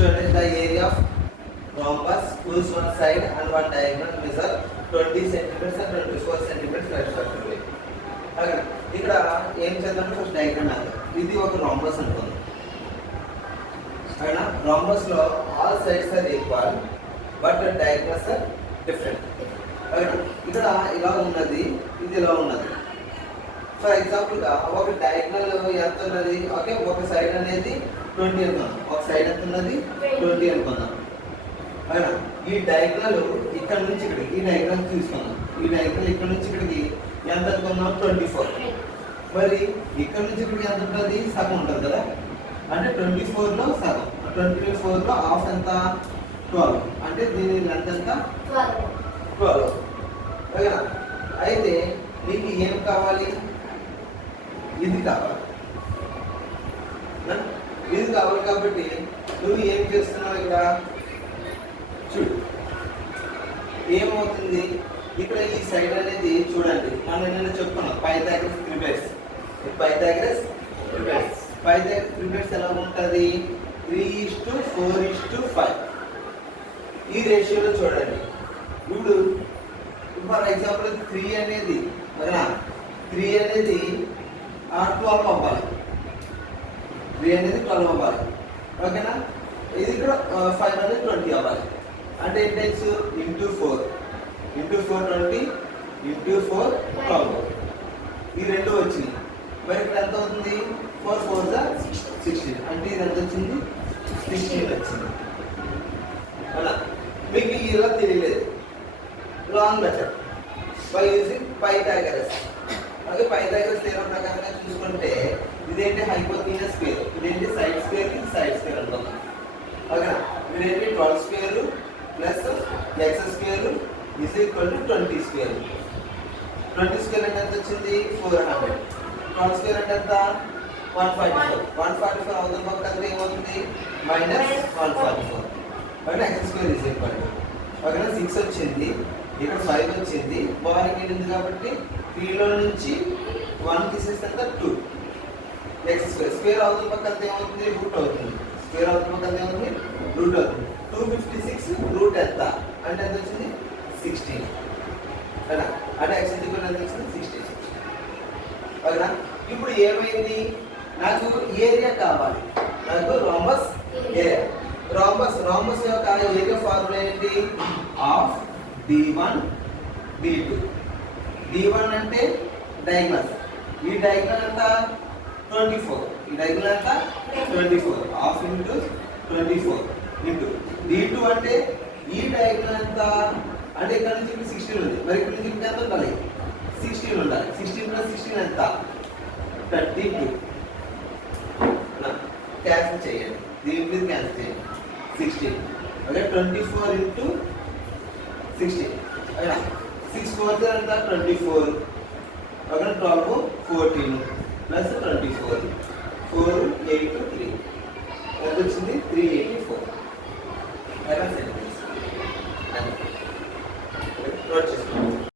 చూడండి the area of rhombus whose one side and one diagonal measure 20 centimeters and 24 centimeters respectively. Okay, ఇక్కడ ఏం చేద్దాం first diagram అది ఇది ఒక rhombus అనుకుందాం. అయినా rhombus లో all sides are equal but the diagonals are different. ఇక్కడ ఇలా ఉన్నది ఇది ఇలా ఉన్నది. ఫర్ ఎగ్జాంపుల్ గా ఒక డయాగ్నల్ ఎంత ఉన్నది ఓకే ఒక సైడ్ అనేది 20 అనుకుందాం. ఒక సైడ్ ఎంత ఉన్నది 20 అనుకుందాం. అయినా ఈ డయాగ్నల్ ఇక్కడ నుంచి ఇక్కడికి ఈ డయాగ్నల్ తీసుకుందాం. ఈ డయాగ్నల్ ఇక్కడ నుంచి ఇక్కడికి ఎంత అనుకుందాం 24. మరి ఇక్కడ నుంచి ఇక్కడికి ఎంత ఉంటుంది సగం ఉంటుంది కదా అంటే 24 లో సగం 24 లో హాఫ్ ఎంత 12 అంటే దీని లెంత్ ఎంత 12. ఓకేనా అయితే నీకు ఏం కావాలి ఇది కావాలి ఇది కావాలి కాబట్టి నువ్వు ఏం చేస్తున్నావు ఇక్కడ చూడు ఏమవుతుంది ఇక్కడ ఈ సైడ్ అనేది చూడండి మనం నేను చెప్తున్నాం పైథాగరస్ త్రిబేట్స్ త్రిబేట్స్ ఎలా ఉంటుంది 3:4:5 ఈ రేషియోలో చూడండి. ఇప్పుడు ఫర్ ఎగ్జాంపుల్ 3 అనేది 12 అవ్వాలి. 3 అనేది 12 అవ్వాలి ఓకేనా. ఇది ఇక్కడ 5 అనేది 20 అవ్వాలి. అంటే ఏంటి ఇంటూ 4 20 ఇంటూ 4 12 ఈ రెండు వచ్చింది. మరి ఇక్కడ ఎంత అవుతుంది 4 4 16 అంటే ఇది ఎంత వచ్చింది 16 వచ్చింది అలా. మీకు ఇలా తెలియలేదు long method by using Pythagoras. అదే పైథాగరస్ థియరం ప్రకారంగా చూసుకుంటే ఇదేంటి హైపోథీనస్ స్క్వేర్ ఇదేంటి సైడ్ స్క్వేర్ ఇది సైడ్ స్క్వేర్ అనుకుందాం ఓకేనా. ఇదేంటి 12 square plus X square is equal to 20 square. 20 square అంటే ఎంత వచ్చింది 400. 12 స్క్వేర్ అంటే ఎంత 144 అవుతుంది పక్కన ఏమవుతుంది -144 అంటే X square is equal to ఓకేనా 6 వచ్చింది ఇక్కడ 5 వచ్చింది బార్కి వెళ్ళింది కాబట్టి 3 లో నుంచి 1 తీసేస్తే 2 ఎక్స్ స్క్వేర్ స్క్వేర్ అవుతుంది పక్కన ఏమవుతుంది రూట్ అవుతుంది. స్క్వేర్ అవుతుంది పక్కన ఏమవుతుంది రూట్ అవుతుంది. 256 రూట్ ఎంత అంటే ఎంత వచ్చింది 16 కదా అంటే x ఎంత వచ్చింది 16 ఓకేనా. ఇప్పుడు ఏమైంది నాకు ఏరియా కావాలి నాకు rhombus ఏరియా. rhombus యొక్క ఏరియా ఫార్ములా ఏంటి ఆఫ్ d1 d2. d1 అంటే డయాగ్నల్ ఈ డయాగ్నల్ ఎంత 24 ఈ డయాగ్నల్ ఎంత 24 హాఫ్ ఇంటూ 24 ఇంటూ d2 అంటే ఈ డయాగ్నల్ ఎంత అంటే ఇక్కడ నుంచి 16 ఉంది మరి ఇక్కడ నుంచి ఎంత ఉండాలి 16 ఉండాలి. 16 ప్లస్ 16 ఎంత 32 క్యాన్సిల్ చేయండి దీని క్యాన్సిల్ చేయండి 16 అదే 24 ఇంటూ 16 అయినా 6 4 ఎంత 24 అక్కడ 12 14 ప్లస్ 24